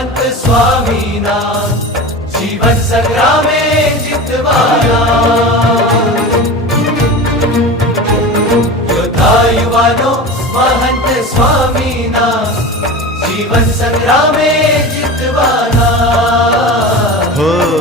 स्वामिना योद्धा युवानो महन्त स्वामिना शिवसङ्ग्रमे जीतवाना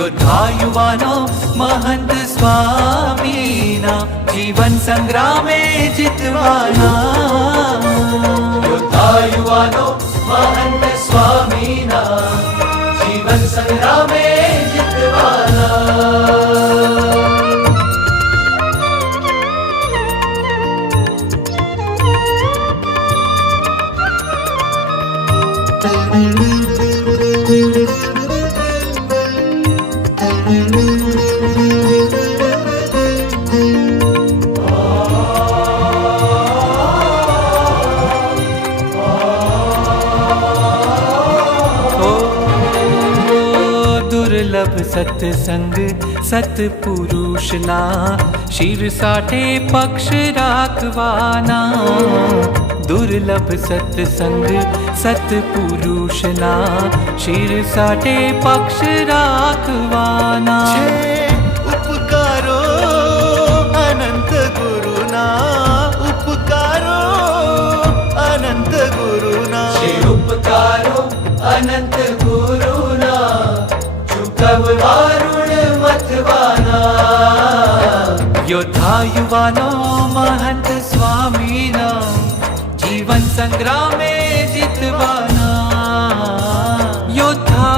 योद्धायुवानो महन्त स्वामीना जीवनसङ्ग्रामे जित्वाना। योद्धायुवानो दुर्लभ सत्संग सत्पुरुषना शिर साठे पक्ष राखवाना। दुर्लभ सत्संग सत्पुरुषना शिव साठे पक्ष राखवाना। युवानो, महंत स्वामी जीवन संग्रामे जितवाना। योद्धा,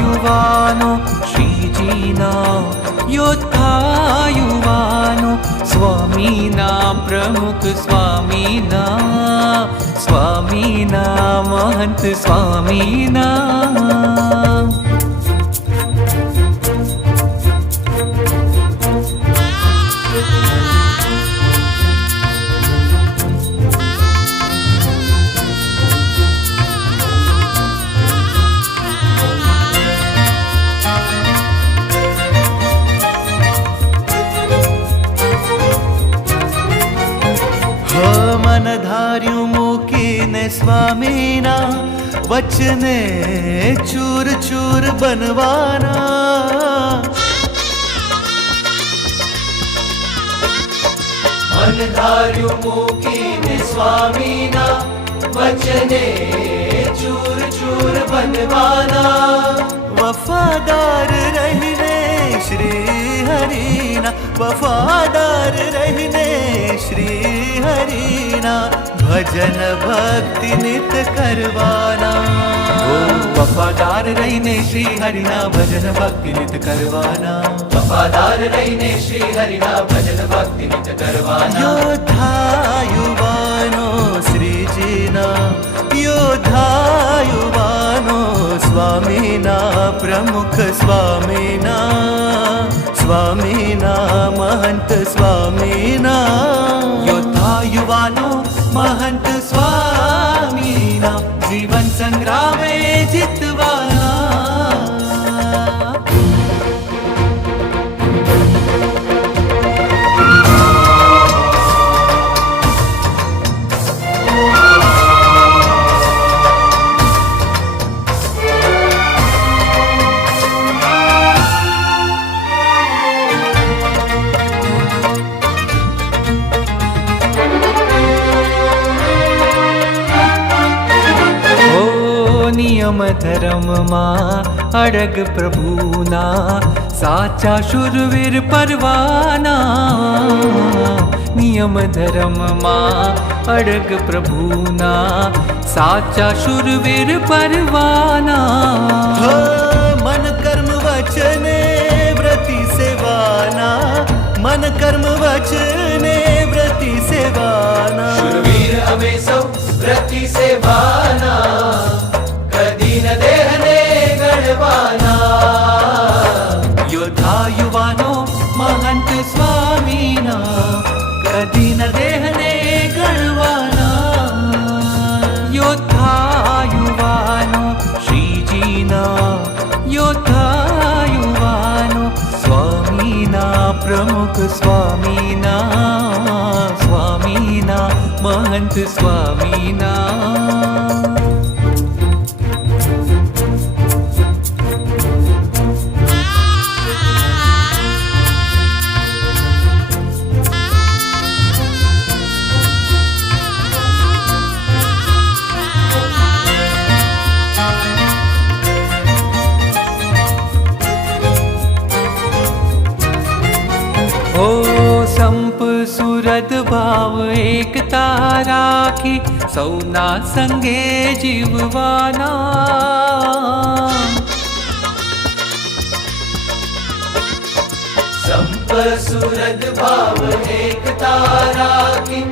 युवानो, श्रीजीना, योद्धा, युवानो, स्वामीना, प्रमुख स्वामीना स्वामीना, महंत स्वामी नाम కార్యముకీన స్వామీనా వచనే చూర్ చూర్ బనవానా అన్నదార్యుముకీన స్వామీనా वचने चूर चूर बनवाना। वफादार रहने श्री हरीना वफादार रहने श्री हरीना भजन भक्ति नित करवाना। वफादार रहने श्री हरिना भजन भक्ति नित करवाना। वफादार रहने श्री हरिना भजन भक्ति नित करवाना। योद्धा युवानो श्री जीना योद्धा युवानो स्वामीना प्रमुख स्वामीना स्वामीना महंत स्वामीना। योद्धा युवानो महन्त स्वामीनां जीवनसङ्ग्रामे सङ्ग्रामे નિયમ ધર્મમાં અડગ પ્રભુના સાચા શુરવીર પરવાના નિયમ ધર્મમાં અડગ પ્રભુના સાચા શુરવીર પરવાના હો મન કર્મ વચને વ્રતિ સેવાના મન કર્મ વચને વ્રતિ સેવાના શુરવીર અમે સૌ વ્રતિ સેવાના કદી दीन देहने गणवा योद्धा युवानो श्रीजीना योद्धा युवानो स्वामीना प्रमुख स्वामीना स्वामीना महन्त स्वामीना રાખી સૌના સંગે જીવવાના સંપ સુરદ ભાવ એકતા રાખી